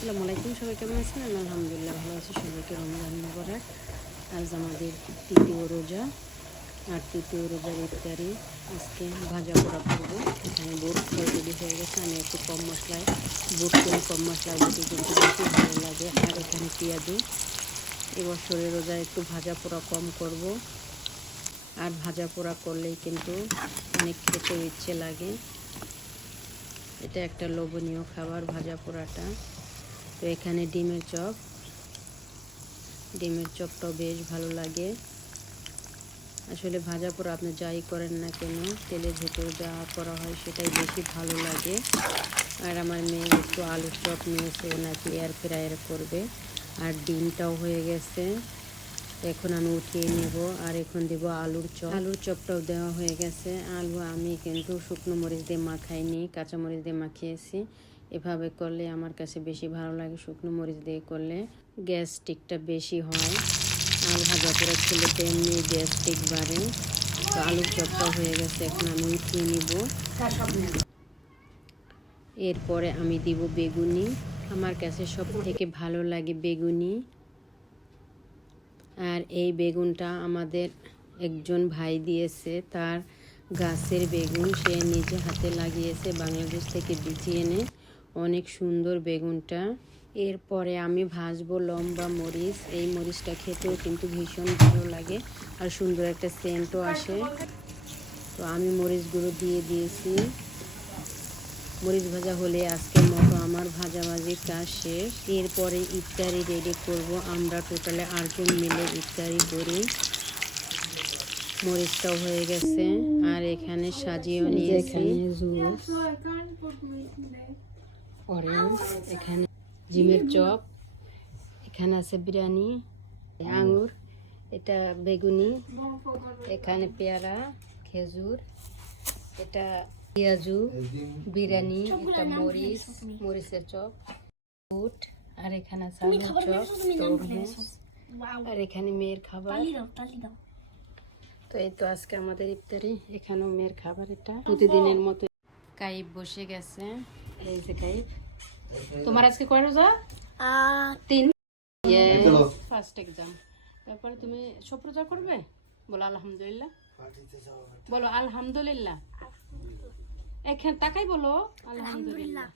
আসসালামু আলাইকুম, সবাই কেমন আছেন? আমি আলহামদুলিল্লাহ ভালো আছি। সবাইকে রমজান মোবারক। আজ আমাদের তৃতীয় রোজা, আর তৃতীয় রোজার ইফতারি। আজকে ভাজা পোড়া করবো। এখানে বুট রেডি হয়ে গেছে। আমি একটু কম মশলায় বুট করি, কম মশলায় বুটি কিন্তু বেশি ভালো লাগে। আর এখানে পেঁয়াজু। এবছরের রোজা একটু ভাজা পোড়া কম করব, আর ভাজা পোড়া করলেই কিন্তু অনেক খেতে ইচ্ছে লাগে। এটা একটা লোভনীয় খাবার, ভাজা পোড়াটা। তো এখানে ডিমের চপটাও বেশ ভালো লাগে। আসলে ভাজা পোড়া আপনি যাই করেন না কেন, তেলের ভেতরে যা করা হয় সেটাই বেশি ভালো লাগে। আর আমার মেয়ে একটু আলুর চপ নিয়েছে, ও নাকি এয়ার ফ্রায়ার করবে। আর ডিমটাও হয়ে গেছে, এখন আমি উঠিয়ে নেব। আর এখন দেব আলুর চপটাও দেওয়া হয়ে গেছে। আলু আমি কিন্তু শুকনো মরিচ দিয়ে মাখাইনি, কাঁচা মরিচ দিয়ে মাখিয়েছি। এভাবে করলে আমার কাছে বেশি ভালো লাগে। শুকনো মরিচ দিয়ে করলে গ্যাস্ট্রিকটা বেশি হয়। আলু ভাজা করে খেলে তেমনি গ্যাস্ট্রিক বাড়ে। তো আলুর চপটাও হয়ে গেছে, এখন আমি উঠিয়ে নিব। এরপরে আমি দিব বেগুনি। আমার কাছে সব থেকে ভালো লাগে বেগুনি। আর এই বেগুনটা আমাদের একজন ভাই দিয়েছে, তার গাছের বেগুন, সে নিজে হাতে লাগিয়েছে, বাংলাদেশ থেকে বিচি এনে। অনেক সুন্দর বেগুনটা। এরপরে আমি ভাজবো লম্বা মরিচ। এই মরিচটা খেতেও কিন্তু ভীষণ ভালো লাগে, আর সুন্দর একটা সেন্টও আসে। তো আমি মরিচগুলো দিয়ে দিয়েছি। মরিচ ভাজা হলে আজকের মতো আমার ভাজাভাজির কাজ শেষ। এরপরে ইফতারি রেডি করব। আমরা টোটালে 8 জন মিলে ইফতারি করি। মরিচটাও হয়ে গেছে, আর এখানে সাজিয়েও নিয়েছি জুস, অরেঞ্জ, এখানে ডিমের চপ, এখানে আছে বিরিয়ানি, আঙুর, এটা বেগুনি, এখানে পেয়ারা, খেজুর, এটা পেঁয়াজু, বিরিয়ানি, এটা মরিচের চপ, বুট, আর এখানে আছে আলুর চপ, তরমুজ, আর এখানে মেয়ের খাবার। তো এই তো আজকে আমাদের ইফতারি। এখানেও মেয়ের খাবার। এটা প্রতিদিনের মতো। কাইব বসে গেছে, এই যে কাইব। তোমার আজকে কয় রোজা? 3, ফার্স্ট এক্সাম। তারপরে তুমি সব রোজা করবে? বলো আলহামদুলিল্লাহ, বলো আলহামদুলিল্লাহ। এখানে তাকাই বলো আলহামদুলিল্লাহ।